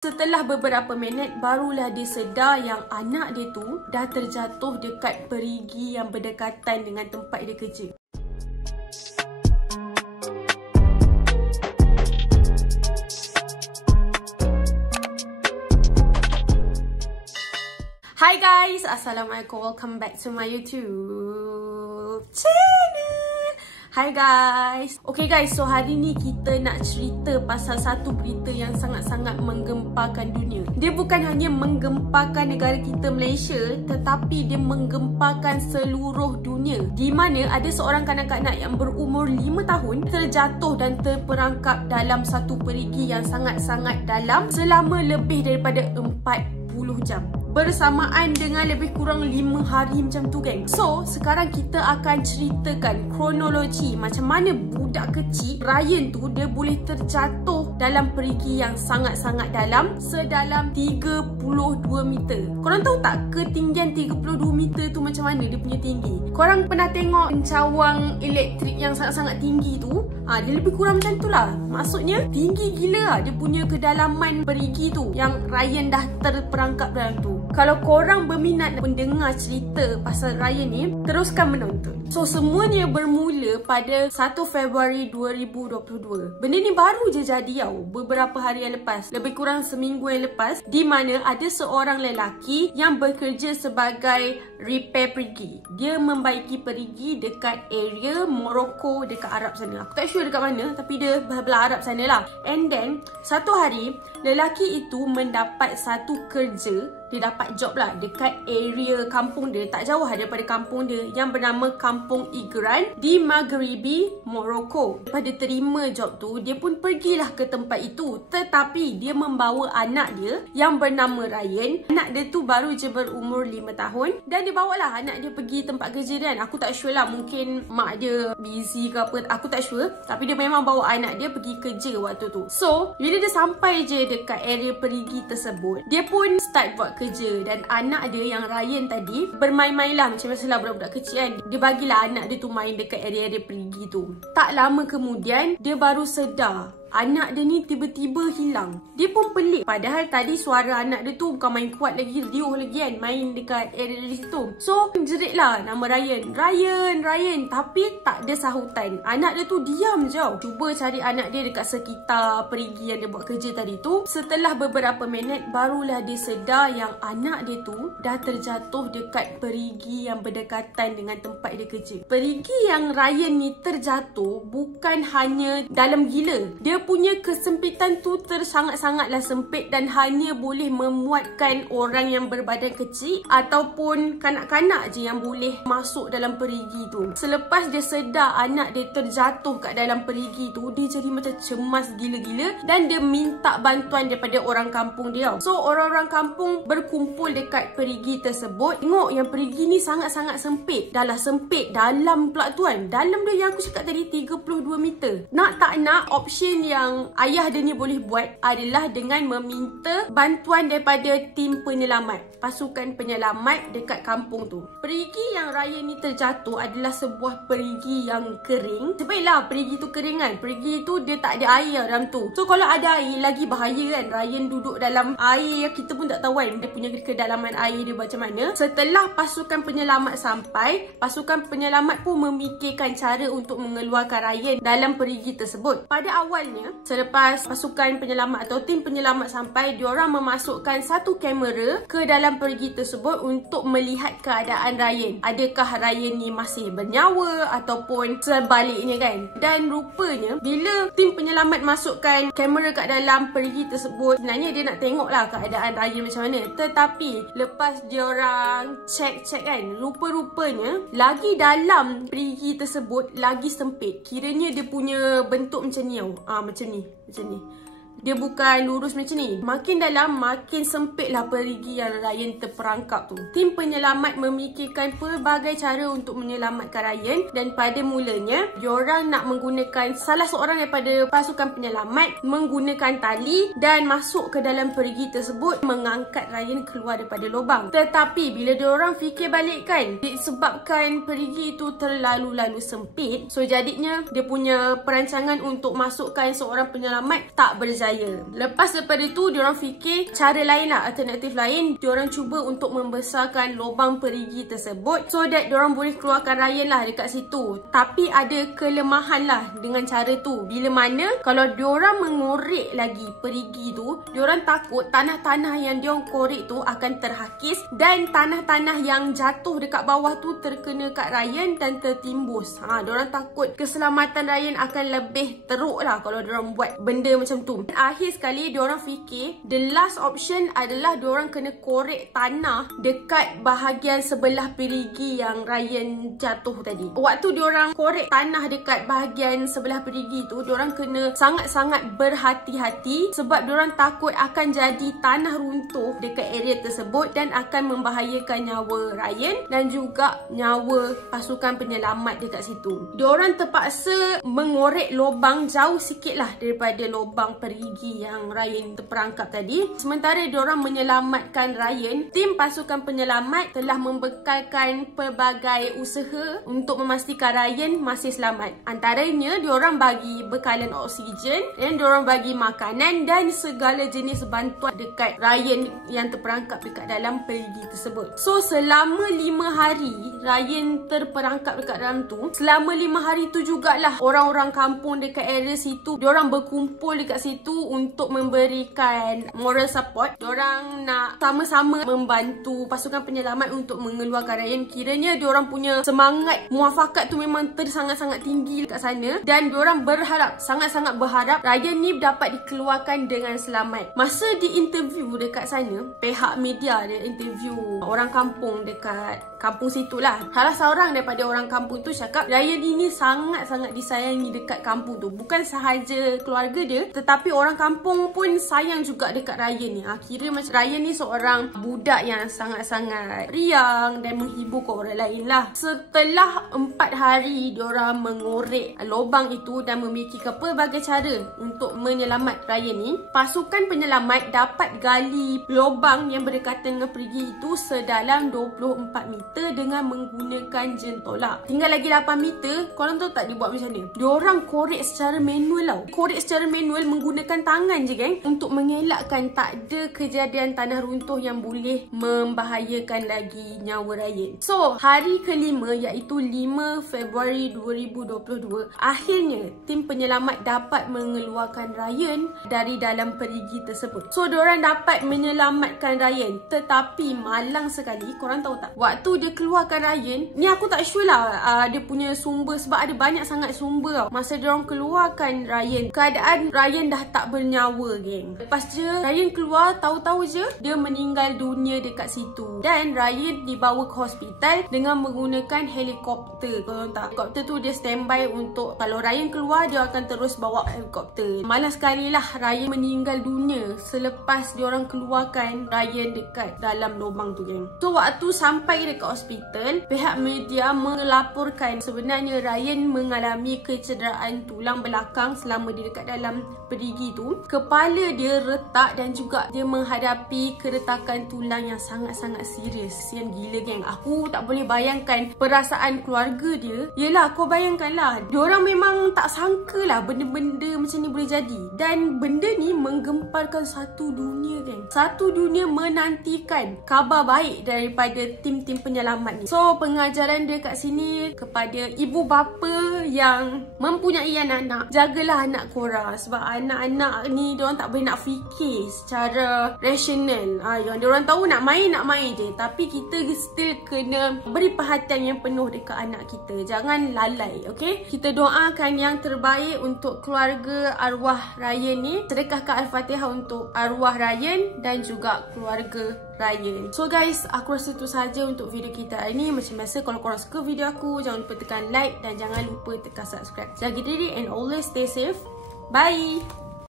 Setelah beberapa minit, barulah dia sedar yang anak dia tu dah terjatuh dekat perigi yang berdekatan dengan tempat dia kerja. Hi guys, Assalamualaikum. Welcome back to my YouTube channel. Hi guys. Okay guys, so hari ni kita nak cerita pasal satu berita yang sangat-sangat menggempakan dunia. Dia bukan hanya menggempakan negara kita Malaysia, tetapi dia menggempakan seluruh dunia. Di mana ada seorang kanak-kanak yang berumur 5 tahun terjatuh dan terperangkap dalam satu perigi yang sangat-sangat dalam selama lebih daripada 40 jam. Bersamaan dengan lebih kurang 5 hari macam tu geng. So, sekarang kita akan ceritakan kronologi macam mana budak kecil Ryan tu dia boleh terjatuh dalam perigi yang sangat-sangat dalam sedalam 32 meter. Korang tahu tak ketinggian 32 meter tu macam mana dia punya tinggi? Korang pernah tengok pencawang elektrik yang sangat-sangat tinggi tu? Dia lebih kurang macam tu lah. Maksudnya tinggi gila lah dia punya kedalaman perigi tu yang Ryan dah terperangkap dalam tu. Kalau korang berminat mendengar cerita pasal Ryan ni, teruskan menonton. So, semuanya bermula pada 1 Februari 2022. Benda ni baru je jadi tau, beberapa hari yang lepas. Lebih kurang seminggu yang lepas. Di mana ada seorang lelaki yang bekerja sebagai repair perigi. Dia membaiki perigi dekat area Morocco dekat Arab sana. Aku tak sure dekat mana, tapi dia belah Arab sana lah. And then, satu hari, lelaki itu mendapat satu kerja. Dia dapat job lah dekat area kampung dia, tak jauh daripada kampung dia, yang bernama Kampung Igran di Maghribi, Morocco. Lepas dia terima job tu, dia pun pergilah ke tempat itu. Tetapi dia membawa anak dia yang bernama Ryan. Anak dia tu baru je berumur 5 tahun. Dan dia bawalah anak dia pergi tempat kerja dia kan. Aku tak sure lah, mungkin mak dia busy ke apa, aku tak sure. Tapi dia memang bawa anak dia pergi kerja waktu tu. So, bila dia sampai je dekat area perigi tersebut, dia pun start buat kerja. Dan anak dia yang Ryan tadi bermain-main lah macam biasalah budak-budak kecil kan. Dia bagilah anak dia tu main dekat area-area perigi tu. Tak lama kemudian dia baru sedar anak dia ni tiba-tiba hilang. Dia pun pelik. Padahal tadi suara anak dia tu bukan main kuat lagi, riuh lagi kan, main dekat area di situ. So, jerit lah nama Ryan. Ryan. Tapi tak ada sahutan. Anak dia tu diam je. Cuba cari anak dia dekat sekitar perigi yang dia buat kerja tadi tu. Setelah beberapa minit, barulah dia sedar yang anak dia tu dah terjatuh dekat perigi yang berdekatan dengan tempat dia kerja. Perigi yang Ryan ni terjatuh bukan hanya dalam gila. Dia punya kesempitan tu sangat-sangatlah sempit dan hanya boleh memuatkan orang yang berbadan kecil ataupun kanak-kanak je yang boleh masuk dalam perigi tu. Selepas dia sedar anak dia terjatuh kat dalam perigi tu, dia jadi macam cemas gila-gila dan dia minta bantuan daripada orang kampung dia. So, orang-orang kampung berkumpul dekat perigi tersebut. Tengok yang perigi ni sangat-sangat sempit. Dah lah sempit, dalam pula tuan. Dalam dia yang aku cakap tadi 32 meter. Nak tak nak, option yang ayah dia ni boleh buat adalah dengan meminta bantuan daripada tim penyelamat, pasukan penyelamat dekat kampung tu. Perigi yang Ryan ni terjatuh adalah sebuah perigi yang kering. Sebaiklah perigi tu kering kan. Perigi tu dia tak ada air dalam tu. So, kalau ada air lagi bahaya kan. Ryan duduk dalam air, kita pun tak tahu kan dia punya kedalaman air dia macam mana. Setelah pasukan penyelamat sampai, pasukan penyelamat pun memikirkan cara untuk mengeluarkan Ryan dalam perigi tersebut. Pada awalnya, selepas pasukan penyelamat atau tim penyelamat sampai, diorang memasukkan satu kamera ke dalam perigi tersebut untuk melihat keadaan Ryan. Adakah Ryan ni masih bernyawa ataupun sebaliknya kan. Dan rupanya bila tim penyelamat masukkan kamera kat dalam perigi tersebut, sebenarnya dia nak tengok lah keadaan Ryan macam mana. Tetapi lepas diorang cek kan, rupa-rupanya lagi dalam perigi tersebut lagi sempit. Kiranya dia punya bentuk macam ni tau. Macam ni. Dia bukan lurus macam ni. Makin dalam, makin sempit lah perigi yang Ryan terperangkap tu. Tim penyelamat memikirkan pelbagai cara untuk menyelamatkan Ryan. Dan pada mulanya, diorang nak menggunakan salah seorang daripada pasukan penyelamat menggunakan tali dan masuk ke dalam perigi tersebut, mengangkat Ryan keluar daripada lubang. Tetapi bila diorang fikir balik kan, disebabkan perigi itu terlalu sempit, so jadinya dia punya perancangan untuk masukkan seorang penyelamat tak berjaya. raya. Lepas daripada tu, diorang fikir cara lain lah, alternatif lain. Diorang cuba untuk membesarkan lubang perigi tersebut so that diorang boleh keluarkan Ryan lah dekat situ. Tapi ada kelemahan lah dengan cara tu. Bila mana kalau diorang mengorek lagi perigi tu, diorang takut tanah-tanah yang diorang korek tu akan terhakis dan tanah-tanah yang jatuh dekat bawah tu terkena kat Ryan dan tertimbus. Diorang takut keselamatan Ryan akan lebih teruk lah kalau diorang buat benda macam tu. Akhir sekali diorang fikir the last option adalah diorang kena korek tanah dekat bahagian sebelah perigi yang Ryan jatuh tadi. Waktu diorang korek tanah dekat bahagian sebelah perigi tu, diorang kena sangat-sangat berhati-hati sebab diorang takut akan jadi tanah runtuh dekat area tersebut dan akan membahayakan nyawa Ryan dan juga nyawa pasukan penyelamat dekat situ. Diorang terpaksa mengorek lubang jauh sikit lah daripada lubang perigi yang Ryan terperangkap tadi. Sementara diorang menyelamatkan Ryan, tim pasukan penyelamat telah membekalkan pelbagai usaha untuk memastikan Ryan masih selamat. Antaranya diorang bagi bekalan oksigen dan diorang bagi makanan dan segala jenis bantuan dekat Ryan yang terperangkap dekat dalam perigi tersebut. So selama 5 hari Ryan terperangkap dekat dalam tu, selama 5 hari tu jugalah orang-orang kampung dekat area situ, diorang berkumpul dekat situ untuk memberikan moral support. Diorang nak sama-sama membantu pasukan penyelamat untuk mengeluarkan Ryan. Kiranya diorang punya semangat muafakat tu memang sangat-sangat tinggi dekat sana dan diorang berharap, sangat-sangat berharap Ryan ni dapat dikeluarkan dengan selamat. Masa di interview dekat sana, pihak media dia interview orang kampung dekat kampung situ lah. Salah seorang daripada orang kampung tu cakap Ryan ini sangat-sangat disayangi dekat kampung tu. Bukan sahaja keluarga dia, tetapi orang kampung pun sayang juga dekat Ryan ni. Kira macam Ryan ni seorang budak yang sangat-sangat riang dan menghibur orang lain lah. Setelah 4 hari diorang mengorek lubang itu dan memikirkan pelbagai cara untuk menyelamat Ryan ni, pasukan penyelamat dapat gali lubang yang berdekatan dengan perigi itu sedalam 24 meter dengan menggunakan jentolak. Tinggal lagi 8 meter. Korang tahu tak dia buat macam mana? Diorang korek secara manual tau. Korek secara manual menggunakan tangan je geng, untuk mengelakkan tak ada kejadian tanah runtuh yang boleh membahayakan lagi nyawa Ryan. So hari kelima iaitu 5 Februari 2022, akhirnya tim penyelamat dapat mengeluarkan Ryan dari dalam perigi tersebut. So diorang dapat menyelamatkan Ryan, tetapi malang sekali. Korang tahu tak, waktu dia keluarkan Ryan ni, aku tak sure lah dia punya sumber sebab ada banyak sangat sumber tau. Masa diorang keluarkan Ryan, keadaan Ryan dah tak bernyawa geng. Lepas je Ryan keluar, tahu-tahu je dia meninggal dunia dekat situ. Dan Ryan dibawa ke hospital dengan menggunakan helikopter. Korang tak, helikopter tu dia standby untuk kalau Ryan keluar, dia akan terus bawa helikopter. Malas sekali lah Ryan meninggal dunia selepas diorang keluarkan Ryan dekat dalam lubang tu geng. So waktu sampai dekat hospital, pihak media melaporkan sebenarnya Ryan mengalami kecederaan tulang belakang selama dia dekat dalam perigi tu. Kepala dia retak dan juga dia menghadapi keretakan tulang yang sangat-sangat serius. Kesian gila geng. Aku tak boleh bayangkan perasaan keluarga dia. Yelah, kau bayangkanlah, diorang memang tak sangka lah benda-benda macam ni boleh jadi. Dan benda ni menggemparkan satu dunia geng. Satu dunia menantikan kabar baik daripada tim-tim penyelamat ni. So pengajaran dia kat sini kepada ibu bapa yang mempunyai anak-anak, jagalah anak korang. Sebab anak-anak ni diorang tak boleh nak fikir secara rasional. Yang diorang tahu nak main je. Tapi kita still kena beri perhatian yang penuh dekat anak kita. Jangan lalai, okay? Kita doakan yang terbaik untuk keluarga arwah Ryan ni. Sedekahkan Al-Fatihah untuk arwah Ryan dan juga keluarga Ryan. So guys, aku rasa itu sahaja untuk video kita hari ni. Macam biasa, kalau korang suka video aku, jangan lupa tekan like dan jangan lupa tekan subscribe. Jaga diri and always stay safe. Bye!